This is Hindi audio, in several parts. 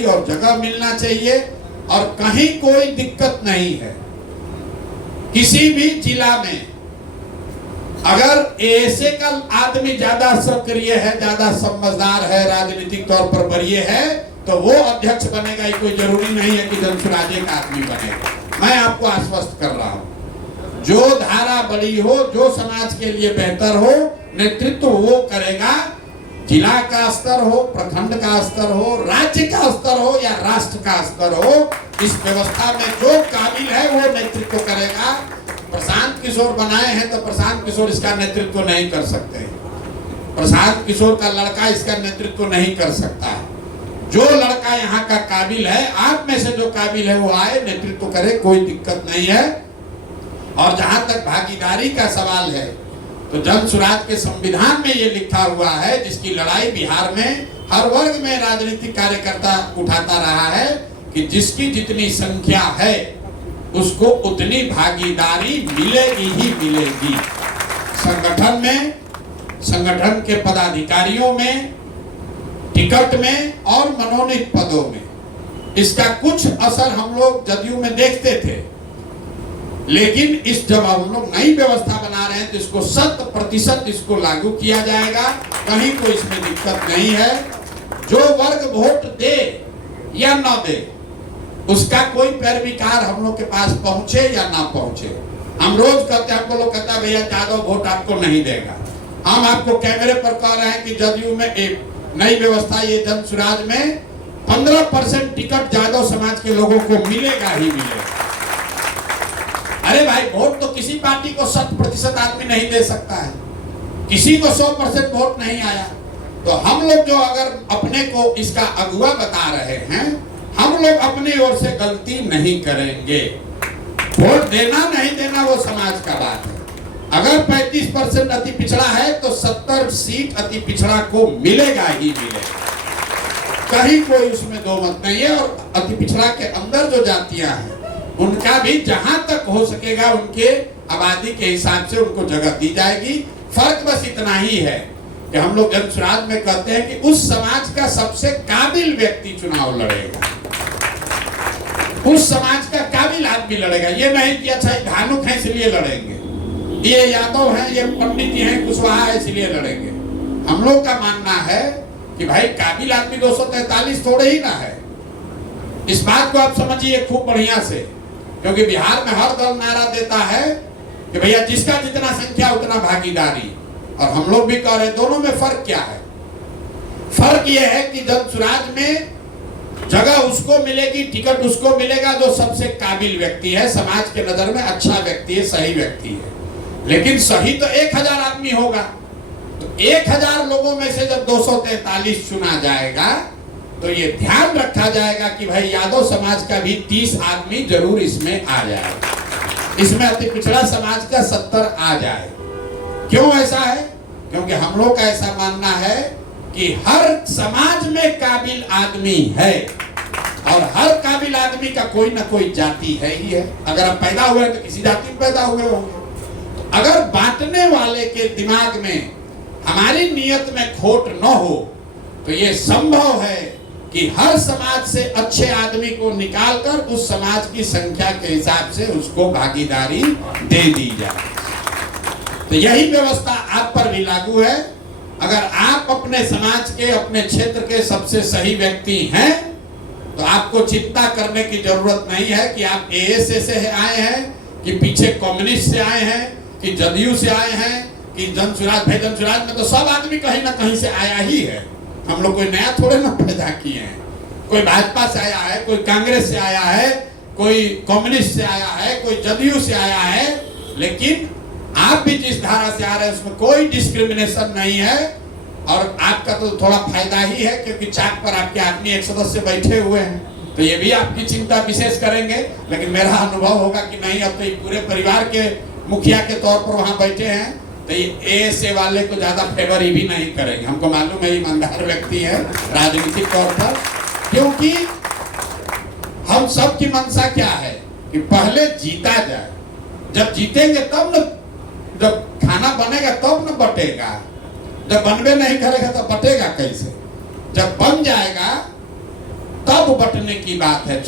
भागीदारी और जगह मिलना चाहिए, और कहीं कोई दिक्कत नहीं है। किसी भी जिला में अगर ऐसे का आदमी ज्यादा सक्रिय है, ज्यादा समझदार है, राजनीतिक तौर पर वरीय है, तो वो अध्यक्ष बनेगा। ये कोई जरूरी नहीं है कि जनसुराजे का आदमी बनेगा। मैं आपको आश्वस्त कर रहा हूं, जो धारा बड़ी हो, जो समाज के लिए बेहतर हो, नेतृत्व वो करेगा। जिला का स्तर हो, प्रखंड का स्तर हो, राज्य का स्तर हो या राष्ट्र का स्तर हो, इस व्यवस्था में जो काबिल है वो नेतृत्व करेगा। प्रशांत किशोर बनाए हैं तो प्रशांत किशोर इसका नेतृत्व नहीं कर सकते। प्रशांत किशोर का लड़का इसका नेतृत्व नहीं कर सकता है। जो लड़का यहाँ का काबिल है, आप में से जो काबिल है वो आए, नेतृत्व करे, कोई दिक्कत नहीं है। और जहां तक भागीदारी का सवाल है, तो जनसुराज के संविधान में ये लिखा हुआ है, जिसकी लड़ाई बिहार में हर वर्ग में राजनीतिक कार्यकर्ता उठाता रहा है, कि जिसकी जितनी संख्या है उसको उतनी भागीदारी मिलेगी ही मिलेगी। संगठन में, संगठन के पदाधिकारियों में, टिकट में और मनोनीत पदों में इसका कुछ असर हम लोग जदयू में देखते थे, लेकिन इस जब हम लोग नई व्यवस्था बना रहे हैं तो इसको 100% इसको लागू किया जाएगा। कहीं कोई इसमें दिक्कत नहीं है। जो वर्ग वोट दे या न दे, उसका कोई पैरविकार हम लोग के पास पहुंचे या ना पहुंचे। हम रोज कहते हैं, हमको लोग कहता है भैया यादव वोट आपको नहीं देगा। हम आपको कैमरे पर कह रहे हैं कि जदयू में एक नई व्यवस्था, ये जनसुराज में 15% टिकट यादव समाज के लोगों को मिलेगा ही मिलेगा। अरे भाई, वोट तो किसी पार्टी को 100% आदमी नहीं दे सकता है, किसी को 100% वोट नहीं आया। तो हम लोग जो अगर अपने को इसका अगुवा बता रहे हैं, हम लोग अपनी ओर से गलती नहीं करेंगे। वोट देना नहीं देना वो समाज का बात है। अगर 35% अति पिछड़ा है तो 70 सीट अति पिछड़ा को मिलेगा ही मिलेगा, कहीं कोई उसमें दो मत नहीं है। और अति पिछड़ा के अंदर जो जातियां हैं, उनका भी जहां तक हो सकेगा उनके आबादी के हिसाब से उनको जगह दी जाएगी। फर्क बस इतना ही है कि हम लोग जनसुराज में कहते हैं कि उस समाज का सबसे काबिल व्यक्ति चुनाव लड़ेगा, उस समाज का काबिल आदमी लड़ेगा। ये नहीं कि अच्छा धानुक है इसलिए लड़ेंगे, ये यादव हैं, ये पंडित जी हैं, कुशवाहा है इसलिए लड़ेंगे। हम लोग का मानना है कि भाई काबिल आदमी 243 थोड़े ही ना है। इस बात को आप समझिए खूब बढ़िया से, क्योंकि बिहार में हर दल नारा देता है कि भैया जिसका जितना संख्या उतना भागीदारी, और हम लोग भी कह रहे हैं। दोनों में फर्क क्या है? फर्क यह है कि जनसुराज में जगह उसको मिलेगी, टिकट उसको मिलेगा जो सबसे काबिल व्यक्ति है, समाज के नजर में अच्छा व्यक्ति है, सही व्यक्ति है। लेकिन सही तो 1000 आदमी होगा, तो 1000 लोगों में से जब 243 चुना जाएगा तो ये ध्यान रखा जाएगा कि भाई यादव समाज का भी 30 आदमी जरूर इसमें आ जाए, इसमें अति पिछड़ा समाज का 70 आ जाए। क्यों ऐसा है? क्योंकि हम लोग का ऐसा मानना है कि हर समाज में काबिल आदमी है, और हर काबिल आदमी का कोई ना कोई जाति है ही है। अगर आप पैदा हुए तो किसी जाति में पैदा हुए होंगे। तो अगर बांटने वाले के दिमाग में हमारी नियत में खोट न हो तो ये संभव है कि हर समाज से अच्छे आदमी को निकालकर उस समाज की संख्या के हिसाब से उसको भागीदारी दे दी जाए। तो यही व्यवस्था आप पर भी लागू है। अगर आप अपने समाज के, अपने क्षेत्र के सबसे सही व्यक्ति हैं तो आपको चिंता करने की जरूरत नहीं है कि आप एएसए से आए हैं, कि पीछे कम्युनिस्ट से आए हैं, कि जदयू से आए हैं, कि जनसुराज। भाई जनसुराज में तो सब आदमी कहीं ना कहीं से आया ही है। हम लोग कोई नया थोड़े ना पैदा किए हैं। कोई भाजपा से आया है, कोई कांग्रेस से आया है, कोई कम्युनिस्ट से आया है, कोई जदयू से आया है। लेकिन आप भी जिस धारा से आ रहे हैं उसमें कोई डिस्क्रिमिनेशन नहीं है, और आपका तो थोड़ा फायदा ही है क्योंकि चाक पर आपके आदमी एक सदस्य बैठे हुए हैं, तो ये भी आपकी चिंता विशेष करेंगे। लेकिन मेरा अनुभव होगा कि नहीं, अब तो ये पूरे परिवार के मुखिया के तौर पर वहां बैठे हैं, तो ये एएसए वाले को ज्यादा फेवर ही भी नहीं करेंगे। हमको मालूम है ईमानदार व्यक्ति है राजनीतिक तौर पर, क्योंकि हम सब की मंशा क्या है कि पहले जीता जाए। जब जीतेंगे तब न, जब खाना बनेगा तब न बटेगा। जब बनबे नहीं करेगा तो बटेगा कैसे? जब बन जाएगा तब बंटने की बात है।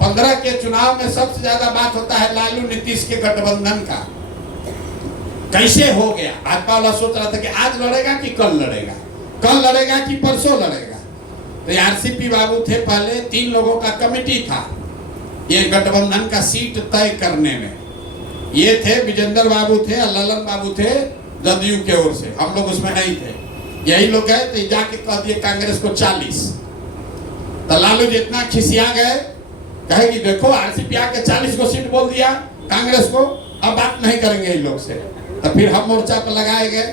15 के चुनाव में सबसे ज्यादा बात होता है लालू नीतीश के गठबंधन का, कैसे हो गया। भाजपा वाला सोच रहा था कि आज लड़ेगा कि कल लड़ेगा, कल लड़ेगा कि परसों लड़ेगा। तो आरसीपी बाबू थे, पहले 3 लोगों का कमेटी था ये गठबंधन का सीट तय करने में। ये थे विजेंद्र बाबू थे और ललन बाबू थे जदयू के ओर से, हम लोग उसमें नहीं थे। यही लोग गए तो जाके कह दिए कांग्रेस को 40। तो लालू जितना खिसिया गए, कहे कि देखो आरसीपी आके 40 को सीट बोल दिया कांग्रेस को, अब बात नहीं करेंगे इन लोग से। तो फिर हम मोर्चा पर लगाए गए।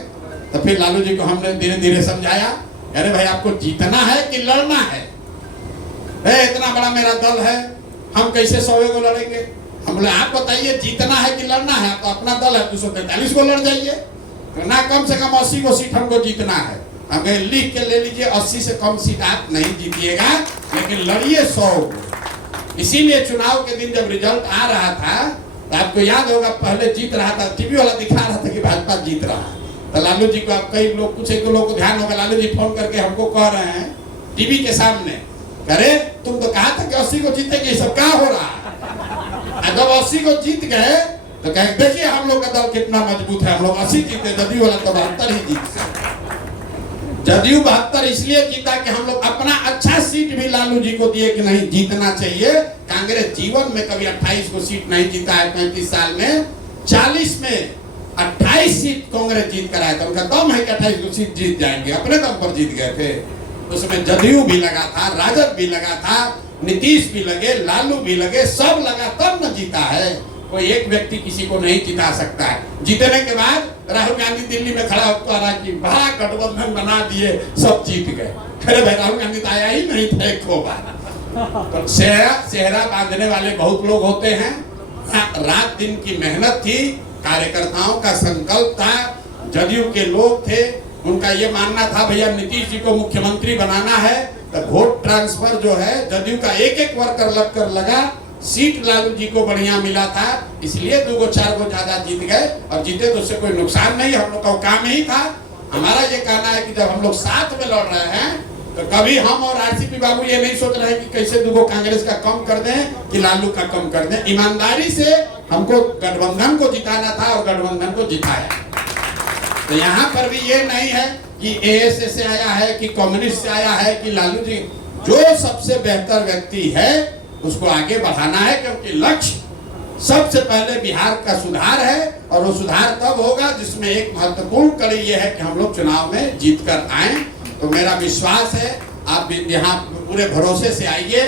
तो फिर लालू जी को हमने धीरे धीरे समझाया, अरे भाई आपको जीतना है कि लड़ना है? इतना बड़ा मेरा दल है, हम कैसे 100 को लड़ेंगे? हम बोले आप बताइए जीतना है कि लड़ना है? तो अपना दल है 243 को लड़ जाइए, ना कम से कम 80 को सीट हमको जीतना है। हम कहे लिख के ले लीजिए, 80 से कम सीट आप नहीं जीतिएगा, लेकिन लड़िए 100। इसीलिए चुनाव के दिन जब रिजल्ट आ रहा था तो आपको याद होगा पहले जीत रहा था, टीवी वाला दिखा रहा था कि भाजपा जीत रहा है। तो लालू जी को आप कई लोग, कुछ एक लोग को ध्यान होगा, लालू जी फोन करके हमको कह रहे हैं टीवी के सामने, अरे तुम तो कहा था कि 80 को जीतेंगे, सब क्या हो रहा है? जब 80 को जीत गए तो कहे देखिए हम लोग का दल कितना मजबूत है, हम लोग 80 जीते, जदयू वाला तो 72 ही जीत। जदयू 72 इसलिए जीता कि हम लोग अपना अच्छा सीट भी लालू जी को दिए कि नहीं जीतना चाहिए। कांग्रेस जीवन में कभी 28 को सीट नहीं जीता है 35 साल में। 40 में 28 सीट कांग्रेस जीत कर आया था, उनका दम है कि 28 को सीट जीत जाएंगे, अपने दम पर जीत गए थे। उसमें जदयू भी लगा था, राजद भी लगा था, नीतीश भी लगे, लालू भी लगे, सब लगा तब न जीता है। कोई एक व्यक्ति किसी को नहीं जिता सकता है। जीतने के बाद राहुल गांधी दिल्ली में खड़ा होकर रहा कि बड़ा गठबंधन बना दिए, सब जीत गए। अरे भाई राहुल गांधी तो आया ही नहीं था एक बार। तो सेहरा बांधने वाले बहुत लोग होते हैं। रात दिन की मेहनत थी, कार्यकर्ताओं का संकल्प था, जदयू के लोग थे, उनका ये मानना था भैया नीतीश जी को मुख्यमंत्री बनाना है। तो वोट ट्रांसफर जो है जदयू का एक वर्कर लगकर लगा, सीट लालू जी को बढ़िया मिला था, इसलिए 2 को 4 को ज्यादा जीत गए। और जीते तो उससे कोई नुकसान नहीं, हम लोग का काम ही था। हमारा ये कहना है कि जब हम लोग साथ में लड़ रहे हैं तो कभी हम और आरसीपी बाबू ये नहीं सोच रहे हैं कि कैसे 2 को कांग्रेस का कम कर दें कि लालू का कम कर दें। ईमानदारी से हमको गठबंधन को जिताना था और गठबंधन को जिताया। तो यहाँ पर भी ये नहीं है कि एएसए से आया है कि कम्युनिस्ट से आया है कि लालू जी, जो सबसे बेहतर व्यक्ति है उसको आगे बढ़ाना है, क्योंकि लक्ष्य सबसे पहले बिहार का सुधार है। और वो सुधार तब होगा जिसमें एक महत्वपूर्ण कड़ी ये है कि हम लोग चुनाव में जीत कर आए। तो मेरा विश्वास है आप यहाँ पूरे भरोसे से आइए,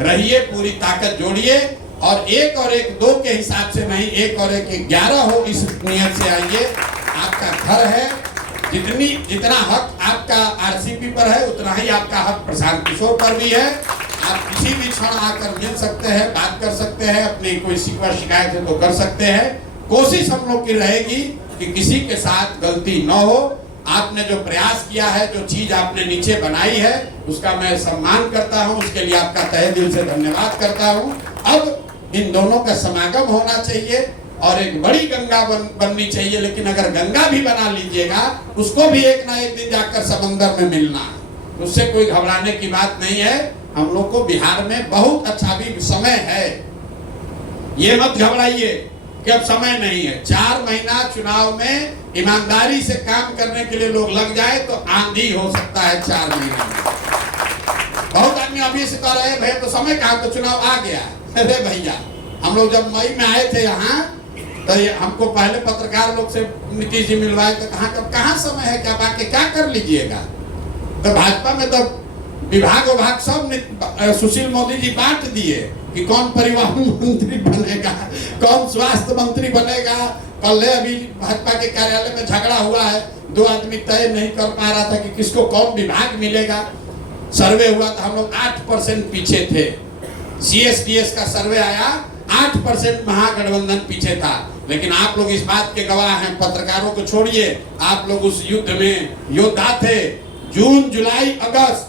रहिए, पूरी ताकत जोड़िए, और 1 और 1 2 के हिसाब से नहीं, 1 और 1 11 हो, इस नियत से आइए। आपका घर है, जितना हक आपका आरसीपी पर है उतना ही आपका हक प्रशांत किशोर पर भी है। आप किसी भी क्षण आकर मिल सकते हैं, बात कर सकते हैं, अपनी कोई शिकवा शिकायत है तो कर सकते हैं। कोशिश हम लोग की रहेगी कि किसी के साथ गलती न हो। आपने जो प्रयास किया है, जो चीज आपने नीचे बनाई है, उसका मैं सम्मान करता हूं, उसके लिए आपका तहे दिल से धन्यवाद करता हूं। अब इन दोनों का समागम होना चाहिए और एक बड़ी गंगा बननी चाहिए। लेकिन अगर गंगा भी बना लीजिएगा, उसको भी एक ना एक दिन जाकर समंदर में मिलना है, उससे कोई घबराने की बात नहीं है। हम लोग को बिहार में बहुत अच्छा भी समय है, ये मत घबराइए कि अब समय नहीं है। 4 महीना चुनाव में ईमानदारी से काम करने के लिए लोग लग जाए तो आंधी हो सकता है 4 महीने में। बहुत आदमी अभी से कह रहे हैं भैया तो समय कहा, तो चुनाव आ गया। अरे भैया, हम लोग जब मई में आए थे यहाँ, तो हमको पहले पत्रकार लोग से नीतीश जी मिलवाए, तो कहाँ समय है, क्या आके क्या कर लीजिएगा। तो भाजपा में तो विभाग सब सुशील मोदी जी बांट दिए कि कौन परिवहन मंत्री बनेगा, कौन स्वास्थ्य मंत्री बनेगा। कल अभी भाजपा के कार्यालय में झगड़ा हुआ है, 2 आदमी तय नहीं कर पा रहा था कि किसको कौन विभाग मिलेगा। सर्वे हुआ तो हम लोग 8% पीछे थे। CSDS का सर्वे आया, 8% महागठबंधन पीछे था। लेकिन आप लोग इस बात के गवाह हैं, पत्रकारों को छोड़िए, आप लोग उस युद्ध में योद्धा थे। जून, जुलाई, अगस्त,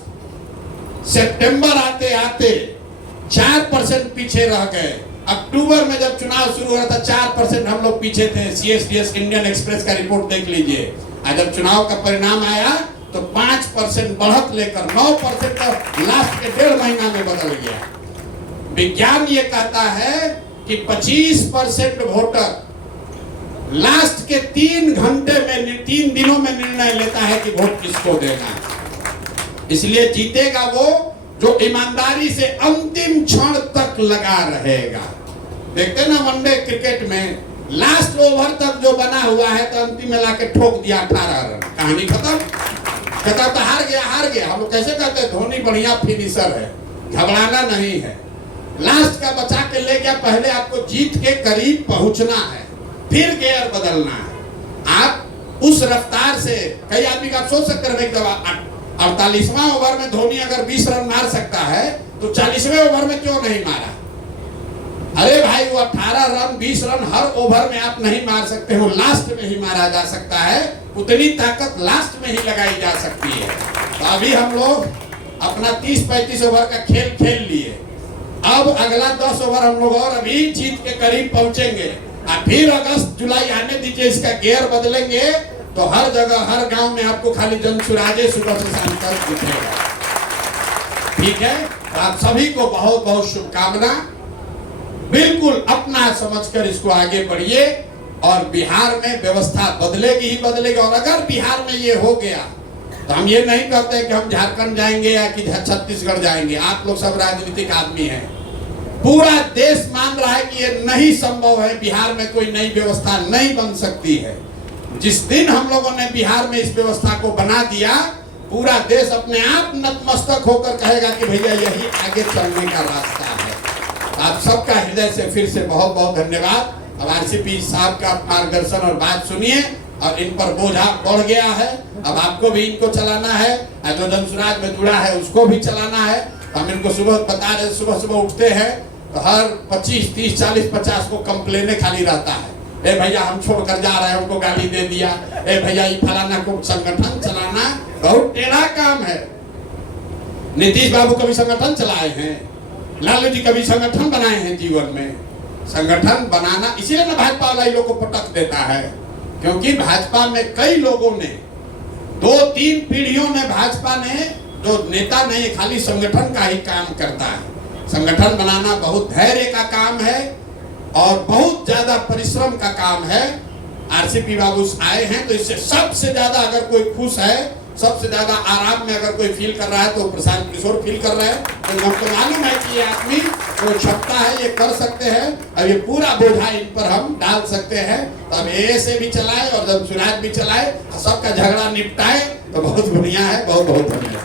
सितंबर आते आते 4% पीछे रह गए। अक्टूबर में जब चुनाव शुरू हुआ था 4% हम लोग पीछे थे। CSDS इंडियन एक्सप्रेस का रिपोर्ट देख लीजिए। आज जब चुनाव का परिणाम आया तो 5% बढ़त लेकर 9% लास्ट के 1.5 महीना में बदल गया। विज्ञान ये कहता है कि 25% वोटर लास्ट के 3 घंटे में 3 दिनों में निर्णय लेता है कि वोट किसको देना है। इसलिए जीतेगा वो जो ईमानदारी से अंतिम क्षण तक लगा रहेगा। देखते ना वनडे क्रिकेट में लास्ट ओवर तक जो बना हुआ है तो अंतिम में लाके ठोक दिया 18 रन, कहानी खत्म। कहता तो हार गया। हम लोग कैसे कहते हैं धोनी बढ़िया फिनिशर है, घबराना नहीं है, लास्ट का बचा के ले गया। पहले आपको जीत के करीब पहुंचना है, फिर गियर बदलना है। आप उस रफ्तार से कई आदमी का सोच सकते हैं कि 48वां ओवर में धोनी अगर 20 रन मार सकता है तो 40वें ओवर में क्यों नहीं मारा? अरे भाई वो 18 रन 20 रन हर ओवर में आप नहीं मार सकते हो, लास्ट में ही मारा जा सकता है। उतनी ताकत लास्ट में ही लगाई जा सकती है। तो अभी हम लोग अपना 30-35 ओवर का खेल लिए। अब अगला 10 ओवर हम लोग और अभी जीत के करीब पहुंचेंगे और फिर अगस्त जुलाई आने दीजिए, इसका गियर बदलेंगे तो हर जगह हर गांव में आपको खाली जनसुराजे सुबह से शाम तक दिखेगा। ठीक है, तो आप सभी को बहुत बहुत शुभकामना। बिल्कुल अपना समझकर इसको आगे बढ़िए और बिहार में व्यवस्था बदलेगी ही बदलेगी। और अगर बिहार में ये हो गया तो हम ये नहीं कहते कि हम झारखंड जाएंगे या कि छत्तीसगढ़ जाएंगे। आप लोग सब राजनीतिक आदमी हैं, पूरा देश मान रहा है कि ये नहीं संभव है, बिहार में कोई नई व्यवस्था नहीं बन सकती है। जिस दिन हम लोगों ने बिहार में इस व्यवस्था को बना दिया, पूरा देश अपने आप नतमस्तक होकर कहेगा कि भैया यही आगे चलने का रास्ता है। आप सबका हृदय से फिर से बहुत बहुत धन्यवाद। अब आरसीपी साहब का मार्गदर्शन और बात सुनिए, और इन पर बोझा बढ़ गया है। अब आपको भी इनको चलाना है, जो जनसुराज में जुड़ा है उसको भी चलाना है। हम इनको सुबह बता रहे, सुबह उठते हैं तो हर 25, 30, 40, 50 को कंप्लेने खाली रहता है। ए भैया हम छोड़कर जा रहे हैं, उनको गाली दे दिया। ए भैया ये फलाना को संगठन चलाना बहुत टेढ़ा काम है। नीतीश बाबू कभी संगठन चलाए हैं? लालू जी कभी संगठन बनाए हैं जीवन में? संगठन बनाना इसीलिए ना भाजपा वाला लोग को पटक देता है, क्योंकि भाजपा में कई लोगों ने 2-3 पीढ़ियों ने भाजपा ने जो नेता नहीं खाली संगठन का ही काम करता है। संगठन बनाना बहुत धैर्य का काम है और बहुत ज्यादा परिश्रम का काम है। आरसीपी बाबू आए हैं तो इससे सबसे ज्यादा अगर कोई खुश है, सबसे ज्यादा आराम में अगर कोई फील कर रहा है तो प्रशांत किशोर फील कर रहे हैं। तो हमको मालूम है कि ये आदमी जो क्षमता है ये कर सकते हैं, अब ये पूरा बोझा इन पर हम डाल सकते हैं। तो अब ए से भी चलाए और जब सुराज भी चलाए, सबका झगड़ा निपटाए तो बहुत बढ़िया है। बहुत बहुत धन्यवाद।